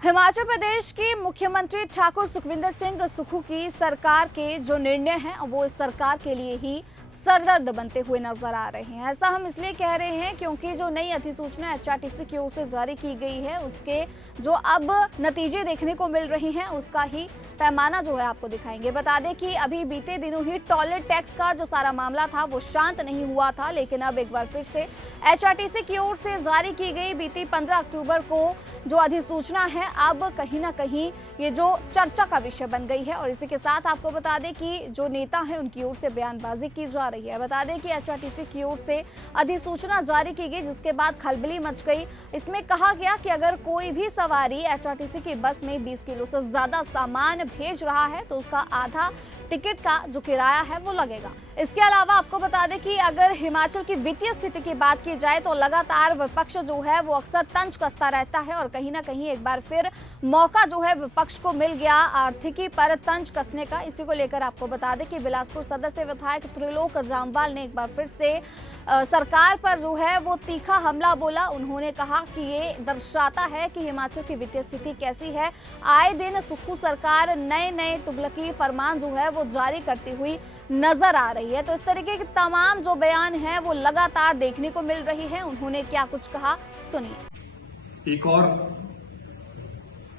हिमाचल प्रदेश के मुख्यमंत्री ठाकुर सुखविंदर सिंह सुक्खू की सरकार के जो निर्णय हैं वो इस सरकार के लिए ही सरदर्द बनते हुए नजर आ रहे हैं। ऐसा हम इसलिए कह रहे हैं क्योंकि जो नई अधिसूचना एचआरटीसी की ओर से जारी की गई है उसके जो अब नतीजे देखने को मिल रहे हैं उसका ही पैमाना जो है आपको दिखाएंगे। बता दें कि अभी बीते दिनों ही टॉयलेट टैक्स का जो सारा मामला था वो शांत नहीं हुआ था, लेकिन अब एक बार फिर से एचआरटीसी की ओर से जारी की गई बीती 15 अक्टूबर को जो अधिसूचना है अब कहीं ना कहीं ये जो चर्चा का विषय बन गई है। और इसी के साथ आपको बता दें कि जो नेता है उनकी ओर से बयानबाजी की जा रही है। बता दें कि एचआरटीसी की ओर से अधिसूचना जारी की गई जिसके बाद खलबली मच गई। इसमें कहा गया कि अगर कोई भी सवारी एचआरटीसी की बस में 20 किलो से ज्यादा सामान भेज रहा है तो उसका आधा टिकट का जो किराया है वो लगेगा। इसके अलावा आपको बता दें कि अगर हिमाचल की वित्तीय स्थिति की बात की जाए तो लगातार विपक्ष जो है वो अक्सर तंज कसता रहता है और कहीं ना कहीं एक बार फिर मौका जो है विपक्ष को मिल गया आर्थिकी पर तंज कसने का। इसी को लेकर आपको बता दें कि बिलासपुर सदर से विधायक त्रिलोक जामवाल ने एक बार फिर से सरकार पर जो है वो तीखा हमला बोला। उन्होंने कहा कि ये दर्शाता है कि हिमाचल की वित्तीय स्थिति कैसी है। आए दिन सुक्खू सरकार नए नए तुगलकी फरमान जो है वो जारी करती हुई नजर आ रही है। तो इस तरीके के तमाम जो बयान हैं वो लगातार देखने को मिल रही है। उन्होंने क्या कुछ कहा सुनिए। एक और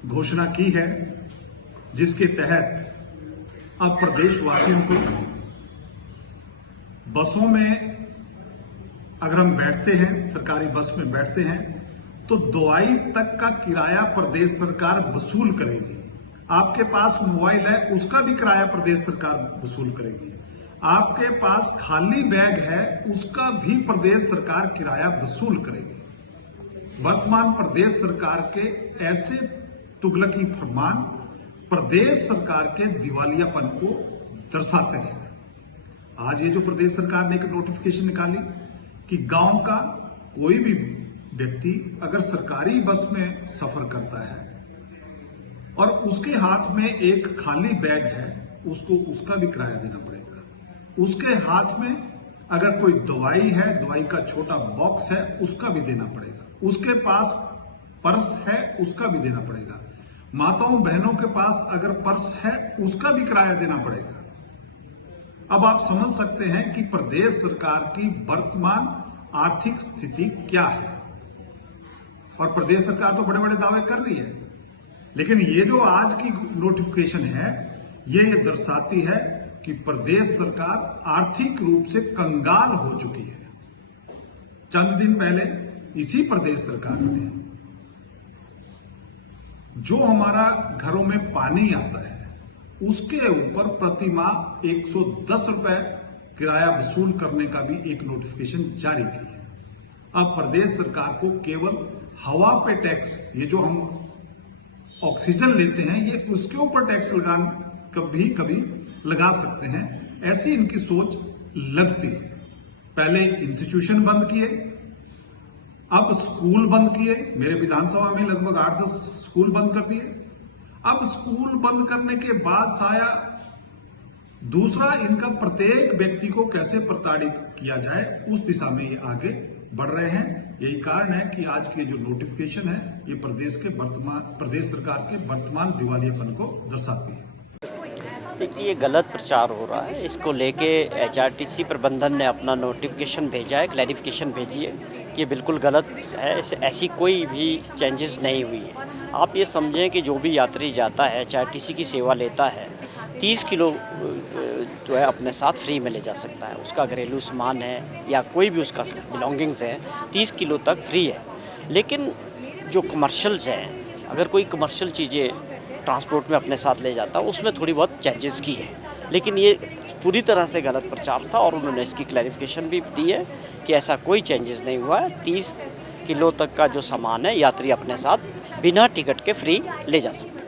घोषणा की है जिसके तहत अब प्रदेशवासियों को बसों में अगर हम बैठते हैं, सरकारी बस में बैठते हैं तो दवाई तक का किराया प्रदेश सरकार वसूल करेगी। आपके पास मोबाइल है उसका भी किराया प्रदेश सरकार वसूल करेगी। आपके पास खाली बैग है उसका भी प्रदेश सरकार किराया वसूल करेगी। वर्तमान प्रदेश सरकार के ऐसे तुगलकी फरमान प्रदेश सरकार के दिवालियापन को दर्शाते हैं। आज ये जो प्रदेश सरकार ने एक नोटिफिकेशन निकाली कि गांव का कोई भी व्यक्ति अगर सरकारी बस में सफर करता है और उसके हाथ में एक खाली बैग है उसको उसका भी किराया देना पड़ेगा। उसके हाथ में अगर कोई दवाई है, दवाई का छोटा बॉक्स है उसका भी देना पड़ेगा। उसके पास पर्स है उसका भी देना पड़ेगा। माताओं बहनों के पास अगर पर्स है उसका भी किराया देना पड़ेगा। अब आप समझ सकते हैं कि प्रदेश सरकार की वर्तमान आर्थिक स्थिति क्या है। और प्रदेश सरकार तो बड़े बड़े दावे कर रही है, लेकिन ये जो आज की नोटिफिकेशन है ये दर्शाती है कि प्रदेश सरकार आर्थिक रूप से कंगाल हो चुकी है। चंद दिन पहले इसी प्रदेश सरकार ने जो हमारा घरों में पानी आता है उसके ऊपर प्रति माह 110 रुपए किराया वसूल करने का भी एक नोटिफिकेशन जारी की है। अब प्रदेश सरकार को केवल हवा पे टैक्स, ये जो हम ऑक्सीजन लेते हैं ये उसके ऊपर टैक्स कभी कभी लगा सकते हैं, ऐसी इनकी सोच लगती है। पहले इंस्टीट्यूशन बंद किए, अब स्कूल बंद किए। मेरे विधानसभा में लगभग 8-10 स्कूल बंद कर दिए। अब स्कूल बंद करने के बाद साया दूसरा इनका प्रत्येक व्यक्ति को कैसे प्रताड़ित किया जाए उस दिशा में ये आगे बढ़ रहे हैं। यही कारण है कि आज की जो नोटिफिकेशन है ये प्रदेश सरकार के वर्तमान दिवालियापन को दर्शाती है। देखिए ये गलत प्रचार हो रहा है। इसको लेके एचआरटीसी प्रबंधन ने अपना नोटिफिकेशन भेजा है, क्लैरिफिकेशन भेजी है कि ये बिल्कुल गलत है। ऐसी कोई भी चेंजेस नहीं हुई है। आप ये समझें कि जो भी यात्री जाता है एचआरटीसी की सेवा लेता है 30 किलो जो है अपने साथ फ्री में ले जा सकता है। उसका घरेलू सामान है या कोई भी उसका बिलोंगिंग्स है 30 किलो तक फ्री है। लेकिन जो कमर्शियल्स हैं, अगर कोई कमर्शियल चीज़ें ट्रांसपोर्ट में अपने साथ ले जाता है उसमें थोड़ी बहुत चेंजेस की है, लेकिन ये पूरी तरह से गलत प्रचार था और उन्होंने इसकी क्लैरिफिकेशन भी दी है कि ऐसा कोई चेंजेस नहीं हुआ है। 30 किलो तक का जो सामान है यात्री अपने साथ बिना टिकट के फ्री ले जा सकता है।